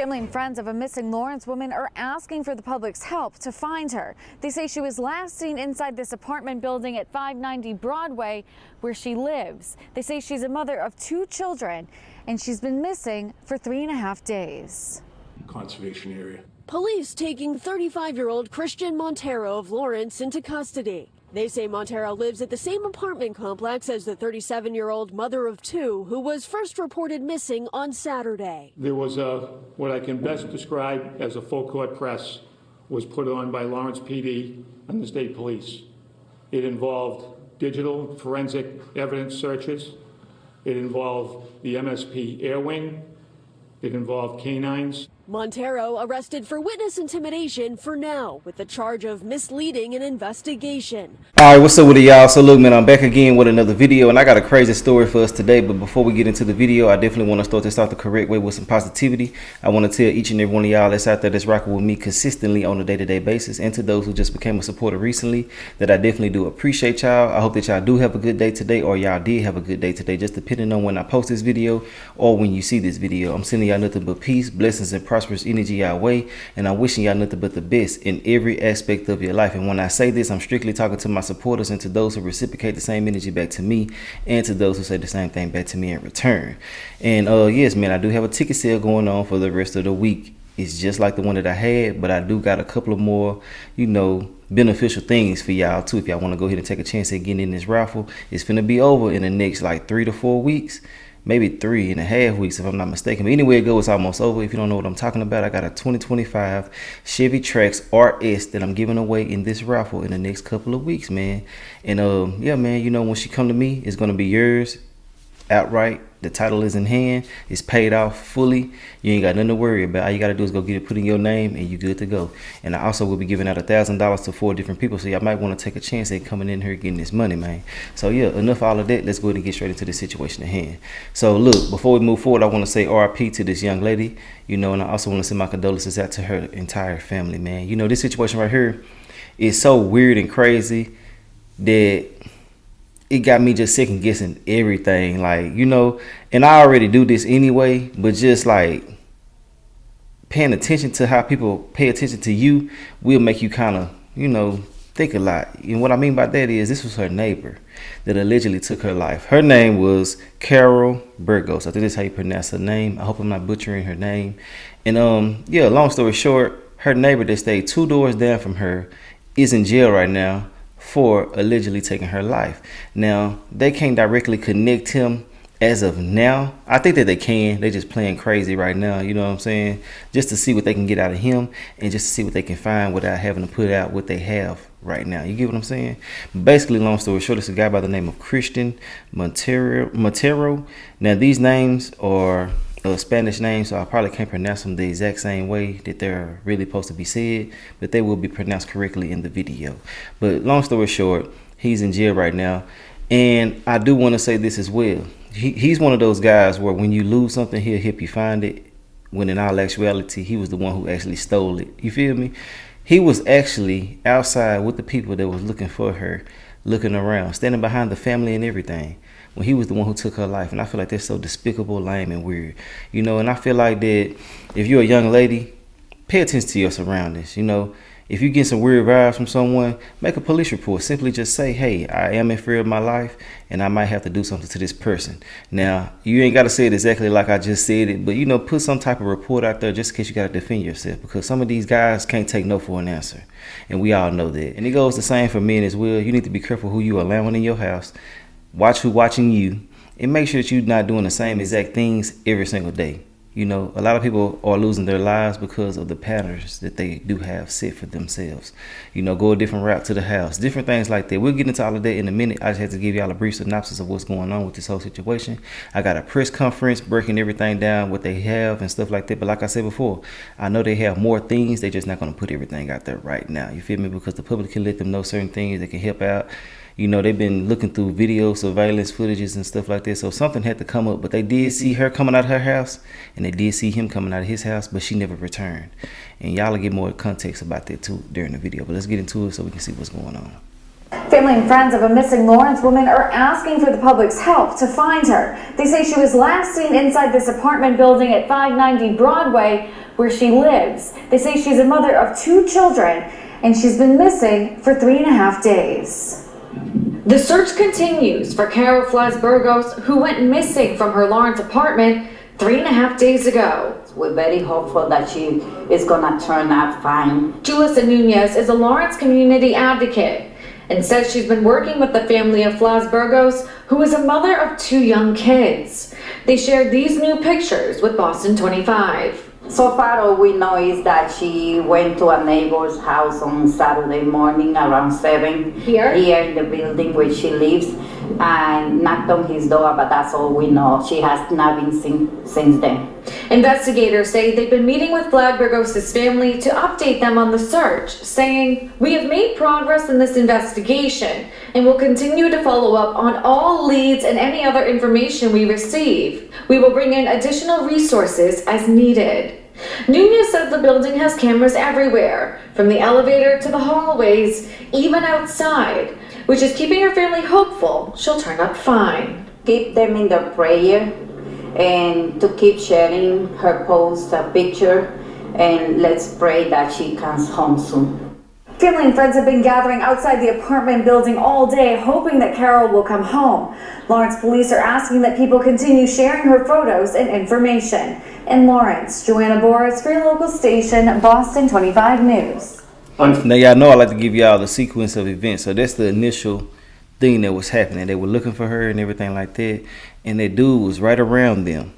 Family and friends of a missing Lawrence woman are asking for the public's help to find her. They say she was last seen inside this apartment building at 590 Broadway, where she lives. They say she's a mother of 2 children, and she's been missing for 3.5 days. Conservation area. Police taking 35-year-old Christian Montero of Lawrence into custody. They say Montero lives at the same apartment complex as the 37-year-old mother of 2 who was first reported missing on Saturday. There was what I can best describe as a full court press was put on by Lawrence PD and the state police. It involved digital forensic evidence searches. It involved the MSP Air Wing. It involved canines. Montero arrested for witness intimidation for now with the charge of misleading an investigation. All right, what's up with it, y'all? So look, man, I'm back again with another video, and I got a crazy story for us today. But before we get into the video, I definitely want to start this off the correct way with some positivity. I want to tell each and every one of y'all that's out there that's rocking with me consistently on a day-to-day basis, and to those who just became a supporter recently, that I definitely do appreciate y'all. I hope that y'all do have a good day today, or y'all did have a good day today, just depending on when I post this video or when you see this video. I'm sending y'all nothing but peace, blessings, and prosperous energy y'all way, and I'm wishing y'all nothing but the best in every aspect of your life. And when I say this, I'm strictly talking to my supporters and to those who reciprocate the same energy back to me, and to those who say the same thing back to me in return. And yes, man, I do have a ticket sale going on for the rest of the week. It's just like the one that I had, but I do got a couple of more, you know, beneficial things for y'all too. If y'all want to go ahead and take a chance at getting in this raffle, it's finna be over in the next like 3 to 4 weeks. Maybe 3.5 weeks if I'm not mistaken. But anyway, it goes, it's almost over. If you don't know what I'm talking about, I got a 2025 Chevy Trax RS that I'm giving away in this raffle in the next couple of weeks, man. And yeah, man, you know, when she come to me, it's gonna be yours outright. The title is in hand. It's paid off fully. You ain't got nothing to worry about. All you gotta do is go get it put in your name, and you good to go. And I also will be giving out $1,000 to 4 different people, so y'all might want to take a chance at coming in here getting this money, man. So yeah, enough of all of that. Let's go ahead and get straight into the situation at hand. So look, before we move forward, I want to say RIP to this young lady, you know, and I also want to send my condolences out to her entire family, man. You know, this situation right here is so weird and crazy that it got me just second guessing everything, like, you know, and I already do this anyway, but just like paying attention to how people pay attention to you will make you kind of, you know, think a lot. And what I mean by that is this was her neighbor that allegedly took her life. Her name was Carol Burgos. I think that's how you pronounce her name. I hope I'm not butchering her name. And yeah, long story short, her neighbor that stayed 2 doors down from her is in jail right now for allegedly taking her life. Now, they can't directly connect him as of now. I think that they can. They just playing crazy right now, you know what I'm saying? Just to see what they can get out of him, and just to see what they can find without having to put out what they have right now. You get what I'm saying? Basically, long story short, it's a guy by the name of Christian Montero. Now, these names are Spanish names, so I probably can't pronounce them the exact same way that they're really supposed to be said, but they will be pronounced correctly in the video. But long story short, he's in jail right now, and I do want to say this as well. He's one of those guys where when you lose something, he'll help you find it, when in all actuality, he was the one who actually stole it. You feel me? He was actually outside with the people that was looking for her, looking around, standing behind the family and everything, when he was the one who took her life. And I feel like that's so despicable, lame, and weird, you know. And I feel like that if you're a young lady, pay attention to your surroundings. You know, if you get some weird vibes from someone, make a police report. Simply just say, hey, I am in fear of my life, and I might have to do something to this person. Now, you ain't got to say it exactly like I just said it, but, you know, put some type of report out there just in case you got to defend yourself, because some of these guys can't take no for an answer, and we all know that. And it goes the same for men as well. You need to be careful who you allowing in your house. Watch who watching you, and make sure that you're not doing the same exact things every single day. You know, a lot of people are losing their lives because of the patterns that they do have set for themselves. You know, go a different route to the house, different things like that. We'll get into all of that in a minute. I just had to give y'all a brief synopsis of what's going on with this whole situation. I got a press conference breaking everything down, what they have and stuff like that. But like I said before, I know they have more things. They're just not going to put everything out there right now. You feel me? Because the public can let them know certain things that can help out. You know, they've been looking through video surveillance footages and stuff like that. So something had to come up. But they did see her coming out of her house, and they did see him coming out of his house, but she never returned. And y'all will get more context about that too during the video. But let's get into it so we can see what's going on. Family and friends of a missing Lawrence woman are asking for the public's help to find her. They say she was last seen inside this apartment building at 590 Broadway, where she lives. They say she's a mother of 2 children, and she's been missing for 3.5 days. The search continues for Carol Burgos, who went missing from her Lawrence apartment 3.5 days ago. We're very hopeful that she is gonna turn out fine. Julissa Nunez is a Lawrence community advocate and says she's been working with the family of Burgos, who is a mother of 2 young kids. They shared these new pictures with Boston 25. So far, all we know is that she went to a neighbor's house on Saturday morning around 7 Here in the building where she lives, and knocked on his door, but that's all we know. She has not been seen since then. Investigators say they've been meeting with Burgos' family to update them on the search, saying, "We have made progress in this investigation and will continue to follow up on all leads and any other information we receive. We will bring in additional resources as needed." Nunez says the building has cameras everywhere, from the elevator to the hallways, even outside, which is keeping her family hopeful she'll turn up fine. Keep them in their prayer and to keep sharing her post, a picture, and let's pray that she comes home soon. Family and friends have been gathering outside the apartment building all day, hoping that Carol will come home. Lawrence police are asking that people continue sharing her photos and information. In Lawrence, Joanna Boris for your local station, Boston 25 News. Now y'all know I like to give y'all the sequence of events. So that's the initial thing that was happening. They were looking for her and everything like that. And that dude was right around them,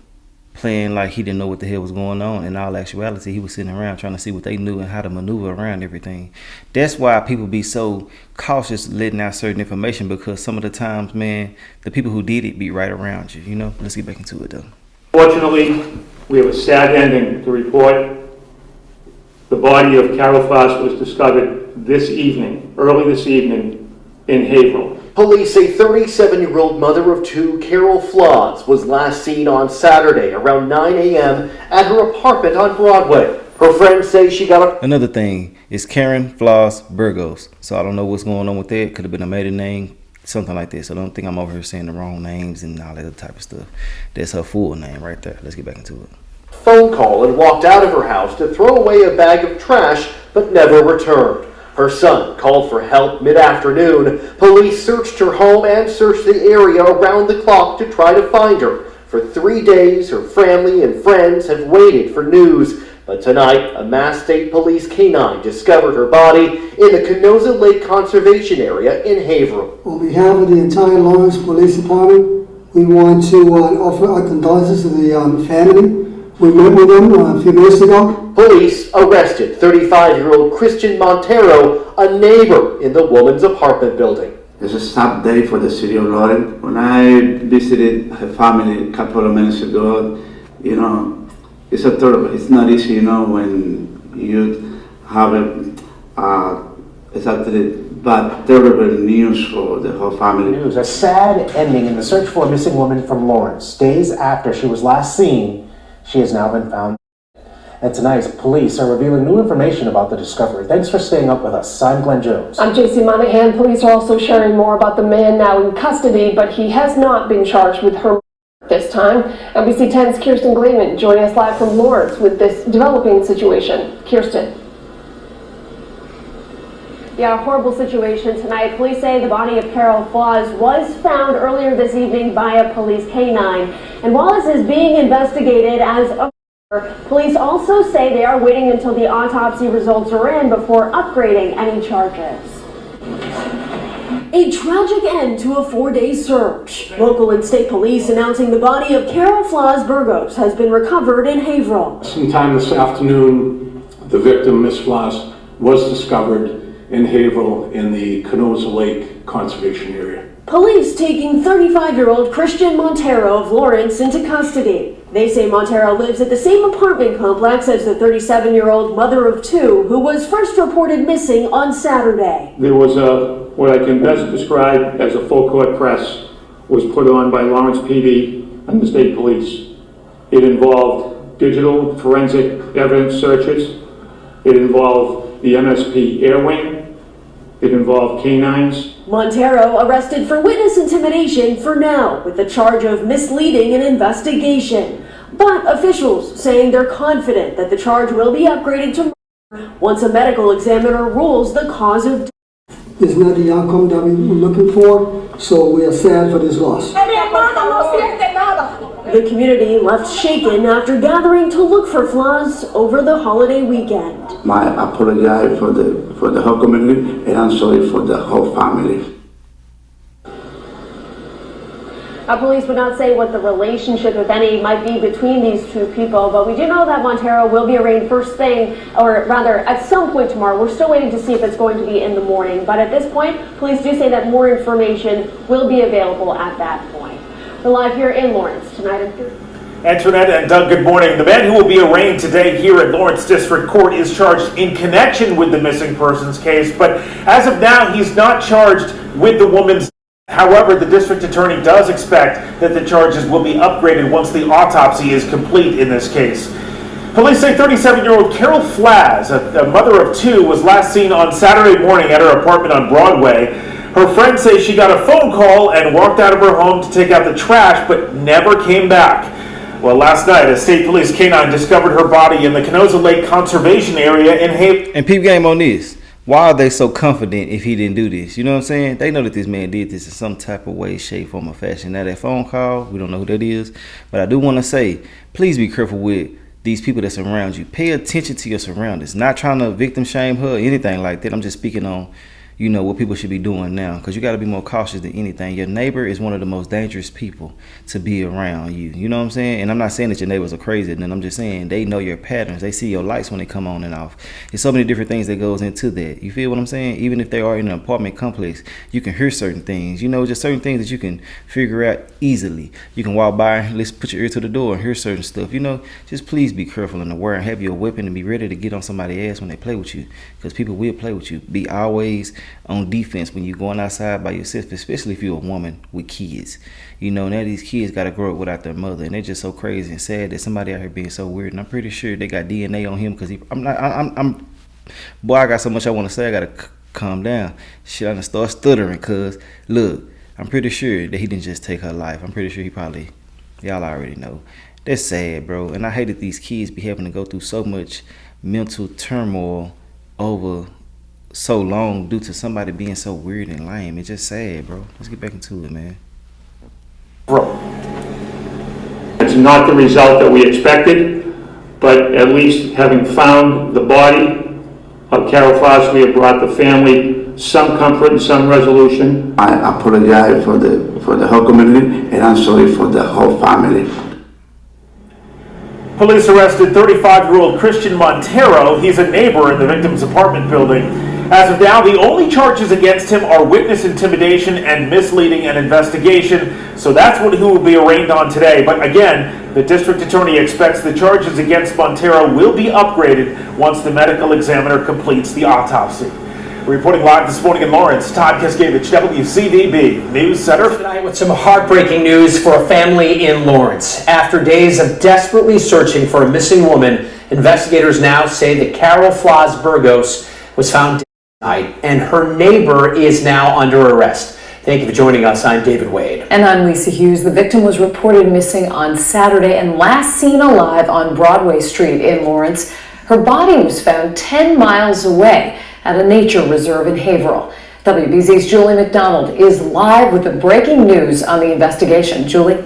playing like he didn't know what the hell was going on. In all actuality, he was sitting around trying to see what they knew and how to maneuver around everything. That's why people be so cautious letting out certain information, because some of the times, man, the people who did it be right around you, you know? Let's get back into it though. Fortunately, we have a sad ending to report. The body of Carol Foss was discovered this evening, early this evening, in Haverhill. Police say 37-year-old mother of 2, Carol Flods, was last seen on Saturday around 9 a.m. at her apartment on Broadway. Her friends say she got a... Another thing is Karen Floss Burgos. So I don't know what's going on with that. Could have been a maiden name, something like this. So I don't think I'm over here saying the wrong names and all that other type of stuff. That's her full name right there. Let's get back into it. phone call and walked out of her house to throw away a bag of trash but never returned. Her son called for help mid-afternoon. Police searched her home and searched the area around the clock to try to find her. For 3 days, her family and friends have waited for news. But tonight, a Mass State Police canine discovered her body in the Canosa Lake Conservation Area in Haverhill. On behalf of the entire Lawrence Police Department, we want to offer our condolences to the family. We met with them a few minutes ago. Police arrested 35-year-old Christian Montero, a neighbor in the woman's apartment building. It's a sad day for the city of Lawrence. When I visited her family a couple of minutes ago, you know, it's not easy, you know, when you have bad, terrible news for the whole family. News, a sad ending in the search for a missing woman from Lawrence. Days after she was last seen, she has now been found. And tonight, police are revealing new information about the discovery. Thanks for staying up with us. I'm Glenn Jones. I'm JC Monahan. Police are also sharing more about the man now in custody, but he has not been charged with her this time. NBC 10's Kirsten Gleeman joining us live from Lawrence with this developing situation. Kirsten. Yeah, a horrible situation tonight. Police say the body of Carol Floss was found earlier this evening by a police canine. And while this is being investigated as a police also say they are waiting until the autopsy results are in before upgrading any charges. A tragic end to a 4-day search. Local and state police announcing the body of Carol Floss Burgos has been recovered in Haverhill. Sometime this afternoon, the victim, Miss Floss, was discovered in Haverhill in the Canosa Lake Conservation Area. Police taking 35-year-old Christian Montero of Lawrence into custody. They say Montero lives at the same apartment complex as the 37-year-old mother of 2 who was first reported missing on Saturday. There was what I can best describe as a full court press was put on by Lawrence PD and the state police. It involved digital forensic evidence searches. It involved the MSP Air Wing. It involved canines. Montero arrested for witness intimidation for now, with the charge of misleading an investigation. But officials saying they're confident that the charge will be upgraded to murder once a medical examiner rules the cause of death. It's not the outcome that we were looking for, so we are sad for this loss. The community left shaken after gathering to look for flaws over the holiday weekend. I apologize for the whole community, and I'm sorry for the whole family. Police would not say what the relationship, if any, might be between these two people, but we do know that Montero will be arraigned first thing, or rather at some point tomorrow. We're still waiting to see if it's going to be in the morning, but at this point, police do say that more information will be available at that point. We're live here in Lawrence tonight. Antoinette and Doug, good morning. The man who will be arraigned today here at Lawrence District Court is charged in connection with the missing persons case, but as of now, he's not charged with the woman's. However, the district attorney does expect that the charges will be upgraded once the autopsy is complete in this case. Police say 37-year-old Carol Flaz, a mother of two, was last seen on Saturday morning at her apartment on Broadway. Her friends say she got a phone call and walked out of her home to take out the trash, but never came back. Well, last night, a state police canine discovered her body in the Canosa Lake Conservation Area in Haven. And peep game on this. Why are they so confident if he didn't do this? You know what I'm saying? They know that this man did this in some type of way, shape, form, or fashion. Now, that phone call, we don't know who that is. But I do want to say, please be careful with these people that surround you. Pay attention to your surroundings. Not trying to victim shame her or anything like that. I'm just speaking on, you know, what people should be doing now. Because you got to be more cautious than anything. Your neighbor is one of the most dangerous people to be around you. You know what I'm saying? And I'm not saying that your neighbors are crazy. And I'm just saying they know your patterns. They see your lights when they come on and off. There's so many different things that goes into that. You feel what I'm saying? Even if they are in an apartment complex, you can hear certain things. You know, just certain things that you can figure out easily. You can walk by, let's put your ear to the door and hear certain stuff. You know, just please be careful and aware and have your weapon and be ready to get on somebody's ass when they play with you. Because people will play with you. Be always on defense when you're going outside by yourself, especially if you're a woman with kids. You know, now these kids got to grow up without their mother, and they're just so crazy and sad that somebody out here being so weird. And I'm pretty sure they got DNA on him because boy, I got so much I want to say. I got to calm down. Shit, I done start stuttering because, look, I'm pretty sure that he didn't just take her life. I'm pretty sure he probably, y'all already know. That's sad, bro. And I hate that these kids be having to go through so much mental turmoil over so long due to somebody being so weird and lame. It's just sad, bro. Let's get back into it, man. Bro. It's not the result that we expected, but at least having found the body of Carol Flaz, we have brought the family some comfort and some resolution. I apologize for the whole community, and I'm sorry for the whole family. Police arrested 35-year-old Christian Montero. He's a neighbor in the victim's apartment building. As of now, the only charges against him are witness intimidation and misleading an investigation. So that's what he will be arraigned on today. But again, the district attorney expects the charges against Montero will be upgraded once the medical examiner completes the autopsy. Reporting live this morning in Lawrence, Todd Kaskevich, WCVB News Center. Tonight with some heartbreaking news for a family in Lawrence. After days of desperately searching for a missing woman, investigators now say that Carol Flaz Burgos was found dead tonight, and her neighbor is now under arrest. Thank you for joining us. I'm David Wade. And I'm Lisa Hughes. The victim was reported missing on Saturday and last seen alive on Broadway Street in Lawrence. Her body was found 10 miles away at a nature reserve in Haverhill. WBZ's Julie McDonald is live with the breaking news on the investigation. Julie?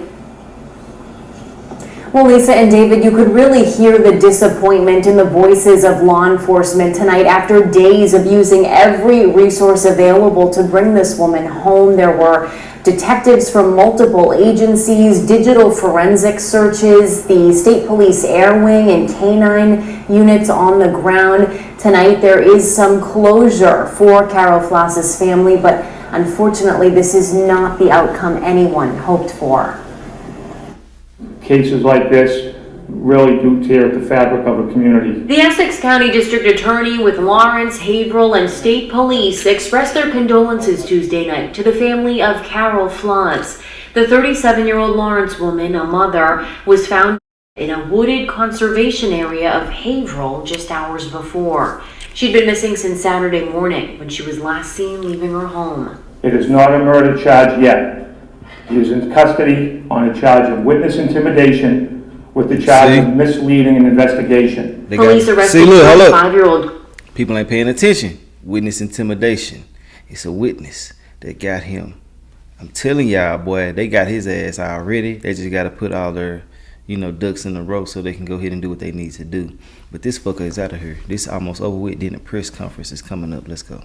Well, Lisa and David, you could really hear the disappointment in the voices of law enforcement tonight after days of using every resource available to bring this woman home. There were detectives from multiple agencies, digital forensic searches, the state police air wing and canine units on the ground. Tonight there is some closure for Carol Flaz's family, but unfortunately this is not the outcome anyone hoped for. Cases like this really do tear at the fabric of a community. The Essex County District Attorney with Lawrence, Haverhill, and State Police expressed their condolences Tuesday night to the family of Carol Flaz. The 37-year-old Lawrence woman, a mother, was found in a wooded conservation area of Haverhill just hours before. She'd been missing since Saturday morning when she was last seen leaving her home. It is not a murder charge yet. He is in custody on a charge of witness intimidation with the charge of misleading an investigation. Police arrested a 5-year-old. People ain't paying attention. Witness intimidation. It's a witness that got him. I'm telling y'all, boy, they got his ass already. They just got to put all their, ducks in a row so they can go ahead and do what they need to do. But this fucker is out of here. This almost over with. Then the press conference is coming up. Let's go.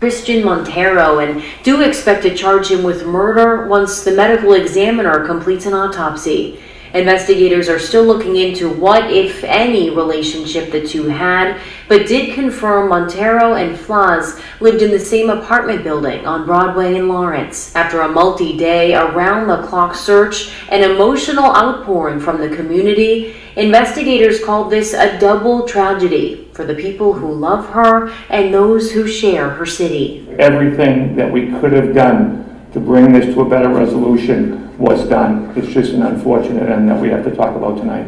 Christian Montero, and do expect to charge him with murder once the medical examiner completes an autopsy. Investigators are still looking into what, if any, relationship the two had, but did confirm Montero and Flaz lived in the same apartment building on Broadway in Lawrence. After a multi-day, around-the-clock search and emotional outpouring from the community, investigators called this a double tragedy for the people who love her and those who share her city. Everything that we could have done to bring this to a better resolution was done. It's just an unfortunate end that we have to talk about tonight.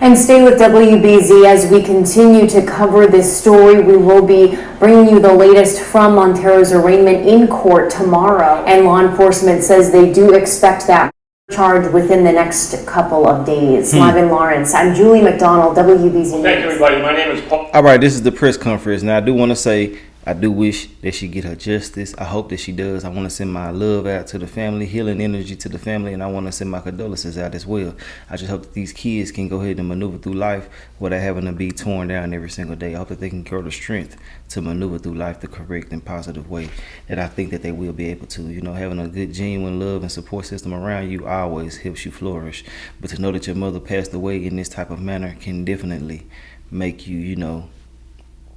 And stay with WBZ as we continue to cover this story. We will be bringing you the latest from Montero's arraignment in court tomorrow. And law enforcement says they do expect that charge within the next couple of days. Live in Lawrence, I'm Julie McDonald, WBZ News. Thank you, everybody. My name is Paul. All right, this is the press conference. Now, I do want to say, I do wish that she get her justice. I hope that she does. I want to send my love out to the family, healing energy to the family, and I want to send my condolences out as well. I just hope that these kids can go ahead and maneuver through life without having to be torn down every single day. I hope that they can grow the strength to maneuver through life the correct and positive way that I think that they will be able to. Having a good, genuine love and support system around you always helps you flourish. But to know that your mother passed away in this type of manner can definitely make you,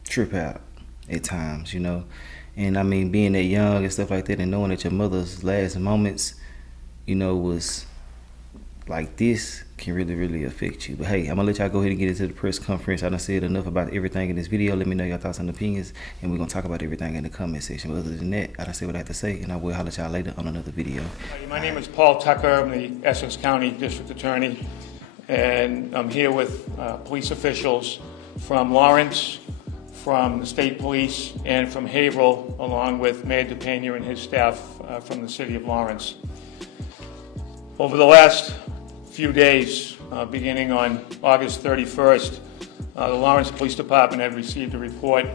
trip out at times, and I mean, being that young and stuff like that, and knowing that your mother's last moments, was like this, can really, really affect you. But hey, I'm gonna let y'all go ahead and get into the press conference. I done said enough about everything in this video. Let me know your thoughts and opinions, and we're gonna talk about everything in the comment section. But other than that, I done said what I have to say, and I will holler at y'all later on another video. My name is Paul Tucker. I'm the Essex County District Attorney, and I'm here with police officials from Lawrence, from the state police, and from Haverhill, along with Mayor DePena and his staff from the city of Lawrence. Over the last few days, beginning on August 31st, the Lawrence Police Department had received a report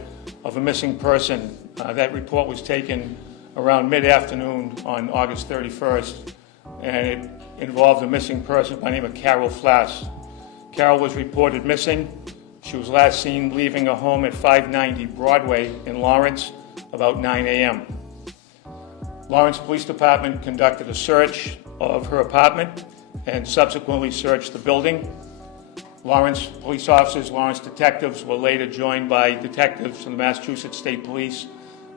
of a missing person. That report was taken around mid-afternoon on August 31st, and it involved a missing person by the name of Carol Flass. Carol was reported missing. She was last seen leaving her home at 590 Broadway in Lawrence about 9 a.m. Lawrence Police Department conducted a search of her apartment and subsequently searched the building. Lawrence police officers, Lawrence detectives, were later joined by detectives from the Massachusetts State Police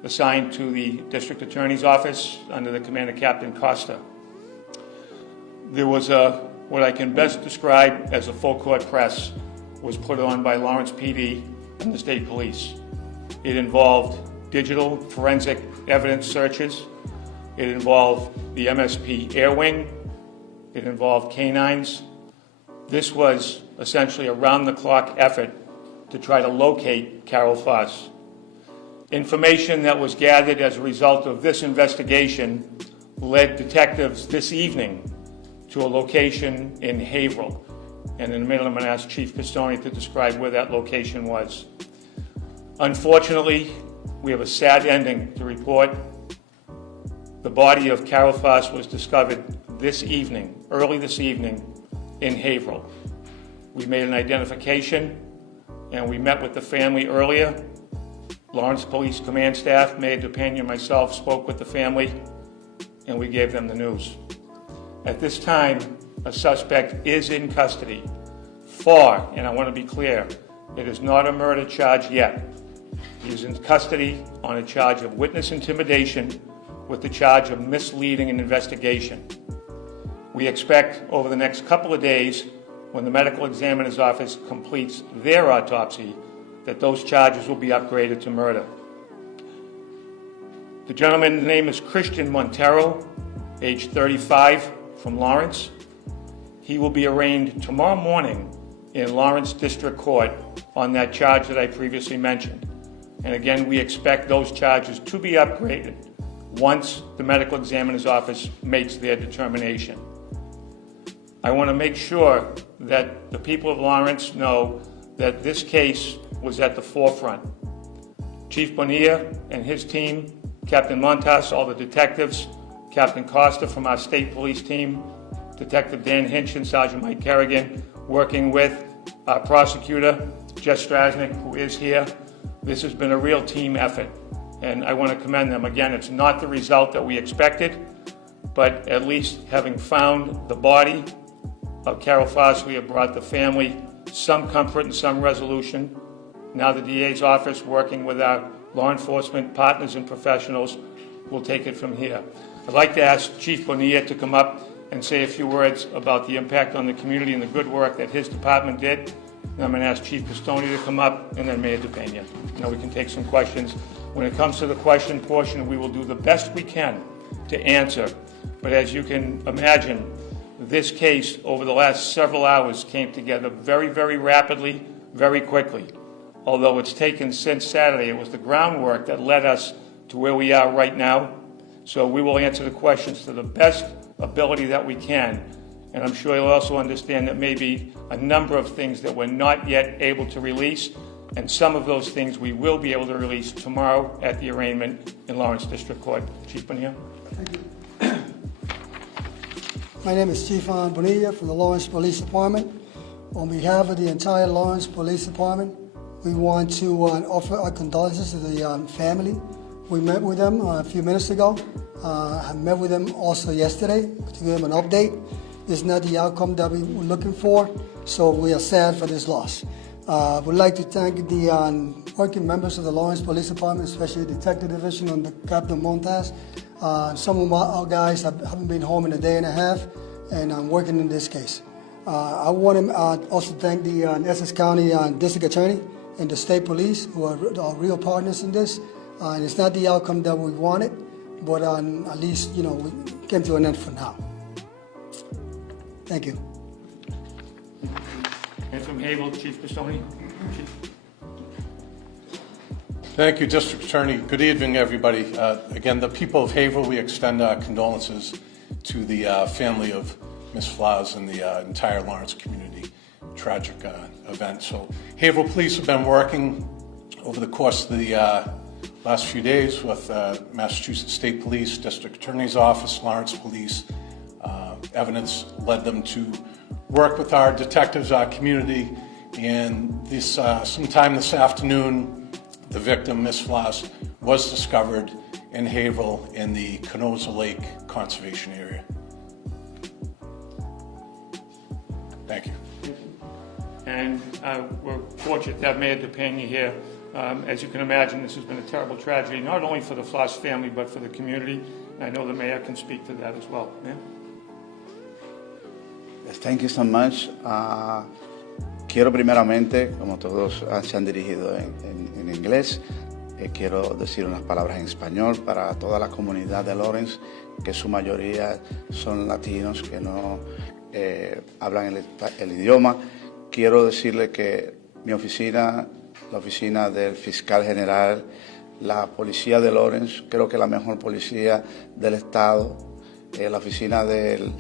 assigned to the District Attorney's Office under the command of Captain Costa. There was what I can best describe as a full court press was put on by Lawrence PD and the state police. It involved digital forensic evidence searches. It involved the MSP Air Wing. It involved canines. This was essentially a round-the-clock effort to try to locate Carol Foss. Information that was gathered as a result of this investigation led detectives this evening to a location in Haverhill. And in a minute, I'm going to ask Chief Custodian to describe where that location was. Unfortunately, we have a sad ending to report. The body of Carol Foss was discovered this evening, early this evening, in Haverhill. We made an identification, and we met with the family earlier. Lawrence Police Command staff, Mayor DePena and myself spoke with the family, and we gave them the news. At this time, a suspect is in custody for, and I want to be clear, it is not a murder charge yet. He is in custody on a charge of witness intimidation with the charge of misleading an investigation. We expect over the next couple of days, when the medical examiner's office completes their autopsy, that those charges will be upgraded to murder. The gentleman's name is Christian Montero, age 35, from Lawrence. He will be arraigned tomorrow morning in Lawrence District Court on that charge that I previously mentioned. And again, we expect those charges to be upgraded once the medical examiner's office makes their determination. I want to make sure that the people of Lawrence know that this case was at the forefront. Chief Bonilla and his team, Captain Montas, all the detectives, Captain Costa from our state police team, Detective Dan Hinch and Sergeant Mike Kerrigan, working with our prosecutor, Jess Strasnick, who is here. This has been a real team effort, and I want to commend them. Again, it's not the result that we expected, but at least having found the body of Carol Foss, we have brought the family some comfort and some resolution. Now the DA's office, working with our law enforcement partners and professionals, will take it from here. I'd like to ask Chief Bonilla to come up and say a few words about the impact on the community and the good work that his department did. And I'm going to ask Chief Pistone to come up, and then Mayor DePena. Now we can take some questions. When it comes to the question portion, we will do the best we can to answer. But as you can imagine, this case over the last several hours came together very, very rapidly, very quickly. Although it's taken since Saturday, it was the groundwork that led us to where we are right now. So we will answer the questions to the best ability that we can. And I'm sure you'll also understand that maybe a number of things that we're not yet able to release, and some of those things we will be able to release tomorrow at the arraignment in Lawrence District Court. Chief Bonilla. Thank you. My name is Chief Bonilla from the Lawrence Police Department. On behalf of the entire Lawrence Police Department, we want to offer our condolences to the family. We met with them a few minutes ago. I met with them also yesterday to give them an update. It's not the outcome that we were looking for, so we are sad for this loss. We'd like to thank the working members of the Lawrence Police Department, especially the Detective Division under Captain Montas. Some of our guys haven't been home in a day and a half, and I'm working in this case. I want to also thank the Essex County District Attorney and the State Police, who are real partners in this. And it's not the outcome that we wanted, but at least, we came to an end for now. Thank you. And from Havel, Chief Pistone. Thank you, District Attorney. Good evening, everybody. Again, the people of Haverhill, we extend our condolences to the family of Ms. Flowers and the entire Lawrence community. Tragic event. So Haverhill Police have been working over the course of the last few days with Massachusetts State Police, District Attorney's Office, Lawrence Police. Evidence led them to work with our detectives, our community, and this sometime this afternoon, the victim, Ms. Floss, was discovered in Haverhill in the Canosa Lake Conservation Area. Thank you. And we're fortunate to have Mayor DePena here. As you can imagine, this has been a terrible tragedy, not only for the Floss family, but for the community. And I know the mayor can speak to that as well. Yeah? Thank you so much. Quiero primeramente, como todos se han dirigido en inglés, quiero decir unas palabras en español para toda la comunidad de Lawrence, que su mayoría son latinos que no hablan el idioma. Quiero decirle que mi oficina, la oficina del fiscal general, la policía de Lawrence, creo que la mejor policía del estado, la oficina de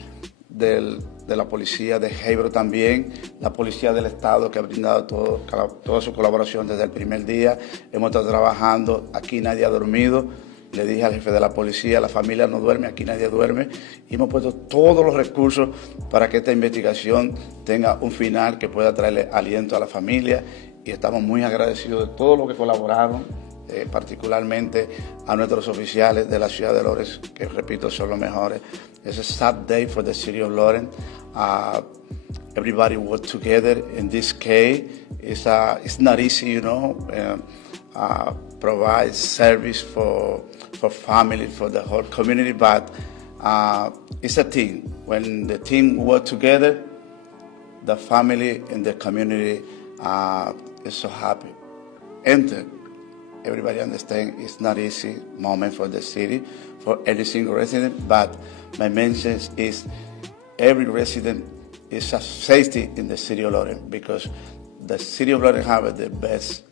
la policía de Haverhill también, la policía del estado que ha brindado toda su colaboración desde el primer día. Hemos estado trabajando, aquí nadie ha dormido. Le dije al jefe de la policía, la familia no duerme, aquí nadie duerme. Y hemos puesto todos los recursos para que esta investigación tenga un final que pueda traerle aliento a la familia. Y estamos muy agradecidos de todos los que colaboraron, particularmente a nuestros oficiales de la ciudad de Lawrence, que repito, son los mejores. It's a sad day for the city of Lawrence. Everybody worked together in this case. It's not easy, provide service for family, for the whole community, but it's a team. When the team work together, the family and the community is so happy. And everybody understands it's not easy moment for the city, for every single resident, but my message is every resident is a safety in the city of Lawrence, because the city of Lawrence have the best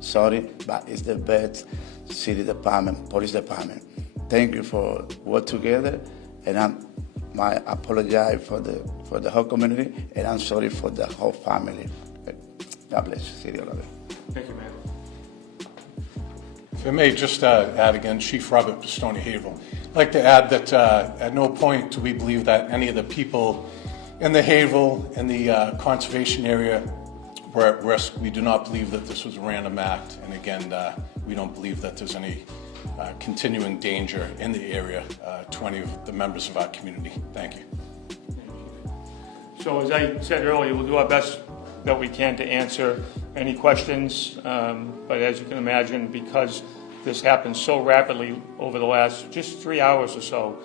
sorry, but it's the best city department, police department. Thank you for work together, and I apologize for the whole community, and I'm sorry for the whole family. God bless you, City of Lauderdale. Thank you, ma'am. If I may just add again, Chief Robert Pistone Haverhill. I'd like to add that at no point do we believe that any of the people in the Haverhill and the conservation area were at risk. We do not believe that this was a random act, and again, we don't believe that there's any continuing danger in the area to any of the members of our community. Thank you. So as I said earlier, we'll do our best that we can to answer any questions, but as you can imagine, because this happened so rapidly over the last just 3 hours or so,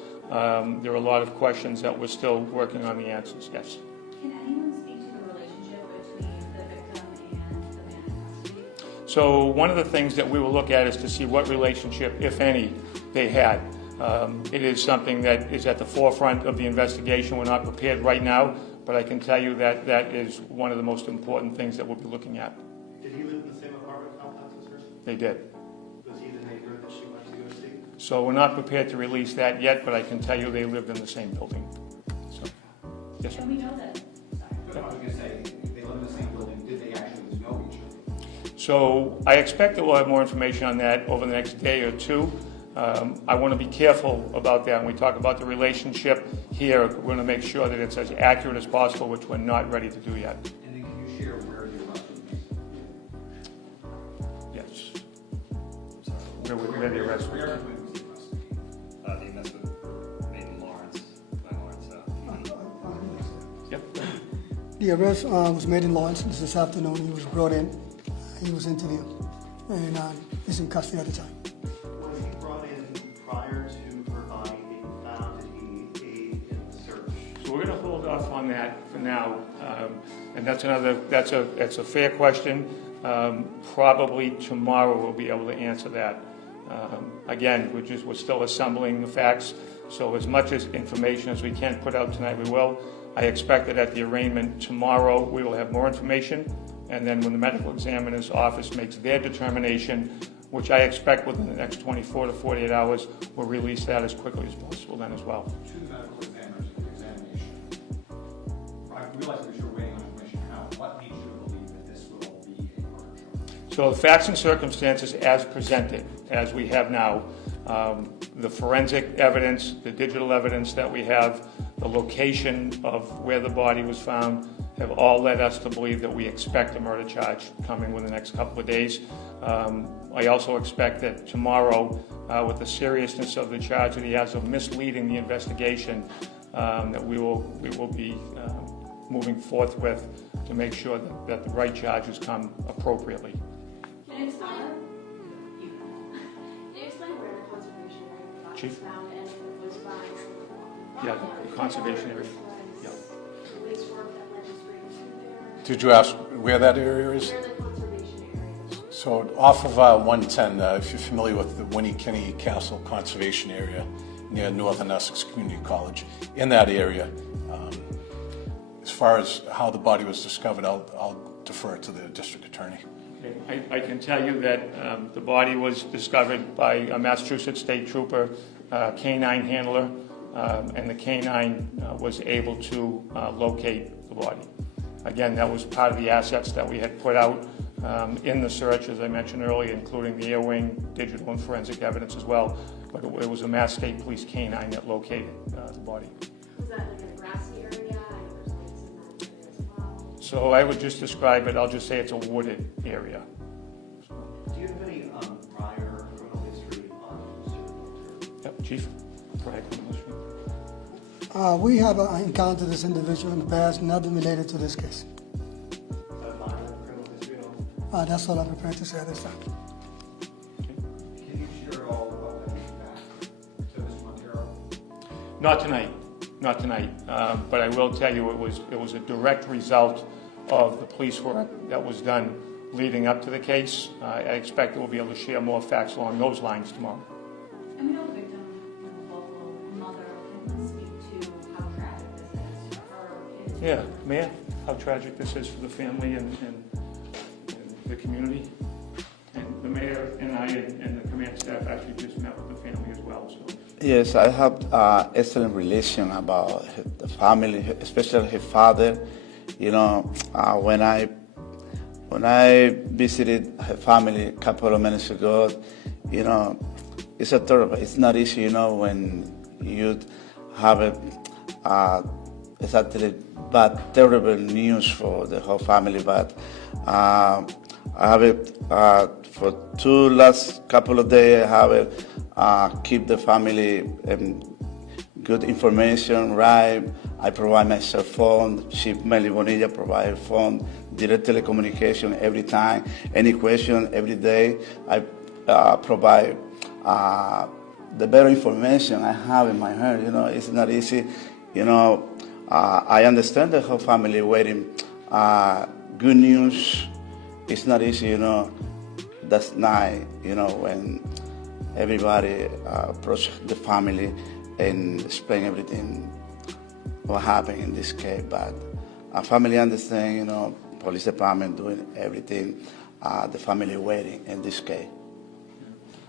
there are a lot of questions that we're still working on the answers. Yes. Can anyone speak to the relationship between the victim and the man in custody? So one of the things that we will look at is to see what relationship, if any, they had. It is something that is at the forefront of the investigation. We're not prepared right now, but I can tell you that that is one of the most important things that we'll be looking at. Did he live in the same apartment complex as her? They did. Was he the neighbor that she went to go see? So we're not prepared to release that yet, but I can tell you they lived in the same building. So, yes, sir. Can we know that? I was going to say, if they live in the same building, did they actually know each other? So I expect that we'll have more information on that over the next day or two. I want to be careful about that. When we talk about the relationship here, we're going to make sure that it's as accurate as possible, which we're not ready to do yet. And then can you share where the arrest was made? Yes. Where the arrest was made. The arrest was made in Lawrence, by Lawrence. Yep. The arrest was made in Lawrence this afternoon. He was brought in. He was interviewed, and he's in custody at the time. Was he brought in prior to her body being found? Did he aid in the search? So we're going to hold off on that for now, and that's a fair question. Probably tomorrow we'll be able to answer that. Again, we're still assembling the facts, so as much as information as we can put out tonight, we will. I expect that at the arraignment tomorrow we will have more information, and then when the medical examiner's office makes their determination, which I expect within the next 24 to 48 hours, we'll release that as quickly as possible then as well. To the medical examiner's examination, I realize that you're waiting on information now. What leads you to believe that this will be a murder trial? So the facts and circumstances as presented, as we have now, the forensic evidence, the digital evidence that we have, the location of where the body was found, have all led us to believe that we expect a murder charge coming within the next couple of days. I also expect that tomorrow, with the seriousness of the charge that he has of misleading the investigation, that we will be moving forthwith to make sure that the right charges come appropriately. Can you explain where the conservation area Chief? was found and if it was by Yeah, the conservation area. Yeah. police work that led you straight to there? Did you ask where that area is? Where the conservation area is? So off of 110, if you're familiar with the Winnie Castle Conservation Area near Northern Essex Community College, in that area, as far as how the body was discovered, I'll defer to the district attorney. I can tell you that the body was discovered by a Massachusetts State Trooper, canine handler, and the canine was able to locate the body. Again, that was part of the assets that we had put out in the search, as I mentioned earlier, including the air wing, digital and forensic evidence as well. But it was a Mass State Police canine that located the body. Was that like a grassy area? I know there's lakes in that area as well. So I would just describe it, I'll just say it's a wooded area. Do you have any prior criminal history on Mr. Montero? Yep, Chief. Prior criminal history. We have encountered this individual in the past, nothing related to this case. Is that minor criminal history at all? That's all I'm prepared to say at this time. Can you share all of that back to Mr. Montero? Not tonight. But I will tell you it was a direct result of the police work that was done leading up to the case. I expect that we'll be able to share more facts along those lines tomorrow. And we know the victim, the local mother, can speak to how tragic this is for her kids. Yeah, Mayor, how tragic this is for the family and the community. the mayor and I and the command staff actually just met with the family as well. So. Yes, I have excellent relation about the family, especially his father. You know, when I visited her family a couple of minutes ago, you know, it's a terrible. It's not easy, you know, when you have exactly bad, terrible news for the whole family. But I have it for last couple of days. I have it keep the family good information, right? I provide my cell phone. Chief Meli Bonilla provide phone, direct telecommunication every time. Any question every day, I provide the better information I have in my head. You know, it's not easy. You know, I understand the whole family waiting. Good news. It's not easy. You know, that's night. You know, when everybody approach the family and explain everything what happened in this case. But our family understand. You know, police department doing everything. The family waiting in this case.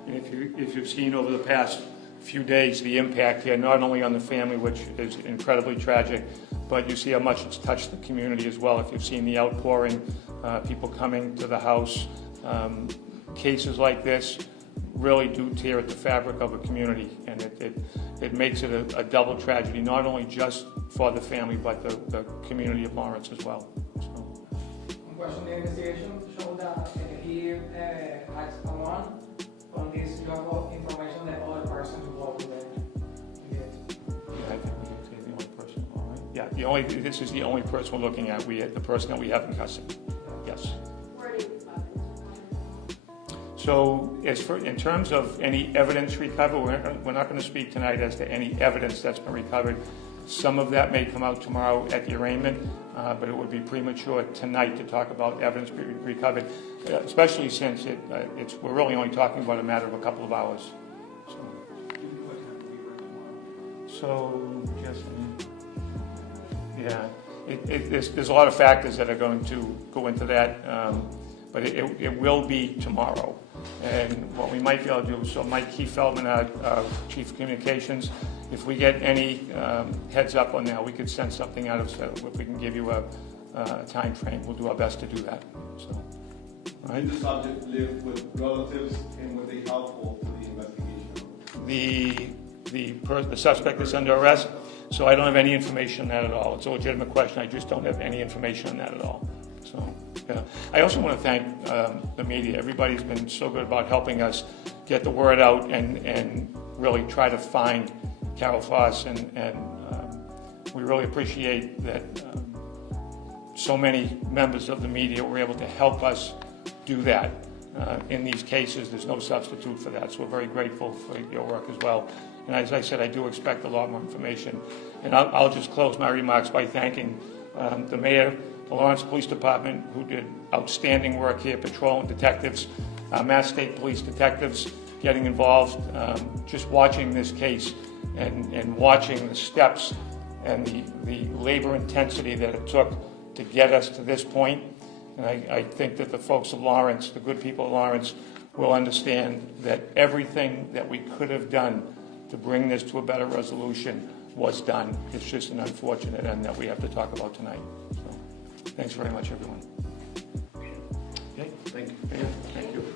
If you've seen over the past few days the impact here, not only on the family, which is incredibly tragic, but you see how much it's touched the community as well. If you've seen the outpouring, people coming to the house, cases like this really do tear at the fabric of a community, and it makes it a double tragedy, not only just for the family, but the community of Lawrence as well. Un question, the investigation showed that he acts alone. On this, you have information that other persons involved with it. Yeah, I think we can say the only person. All right. Yeah, this is the only person we're looking at. The person that we have in custody. Yes. So, in terms of any evidence recovered, we're not going to speak tonight as to any evidence that's been recovered. Some of that may come out tomorrow at the arraignment, but it would be premature tonight to talk about evidence recovered, especially since we're really only talking about a matter of a couple of hours. So just, yeah, there's a lot of factors that are going to go into that, but it will be tomorrow. And what we might be able to do, so Mike Feldman, our Chief of Communications, if we get any heads up on that, we could send something out if we can give you a time frame. We'll do our best to do that. So, all right. Did the subject live with relatives, and were they helpful to the investigation? The suspect is under arrest, so I don't have any information on that at all. It's a legitimate question. I just don't have any information on that at all. So, yeah. I also want to thank the media. Everybody's been so good about helping us get the word out and really try to find Carol Floss, and we really appreciate that so many members of the media were able to help us do that. In these cases, there's no substitute for that, so we're very grateful for your work as well. And as I said, I do expect a lot more information. And I'll just close my remarks by thanking the mayor, the Lawrence Police Department, who did outstanding work here, patrolling detectives, Mass State Police detectives getting involved, just watching this case and watching the steps and the labor intensity that it took to get us to this point. And I think that the folks of Lawrence, the good people of Lawrence, will understand that everything that we could have done to bring this to a better resolution was done. It's just an unfortunate end that we have to talk about tonight. So, thanks very much, everyone. Okay, thank you. Thank you.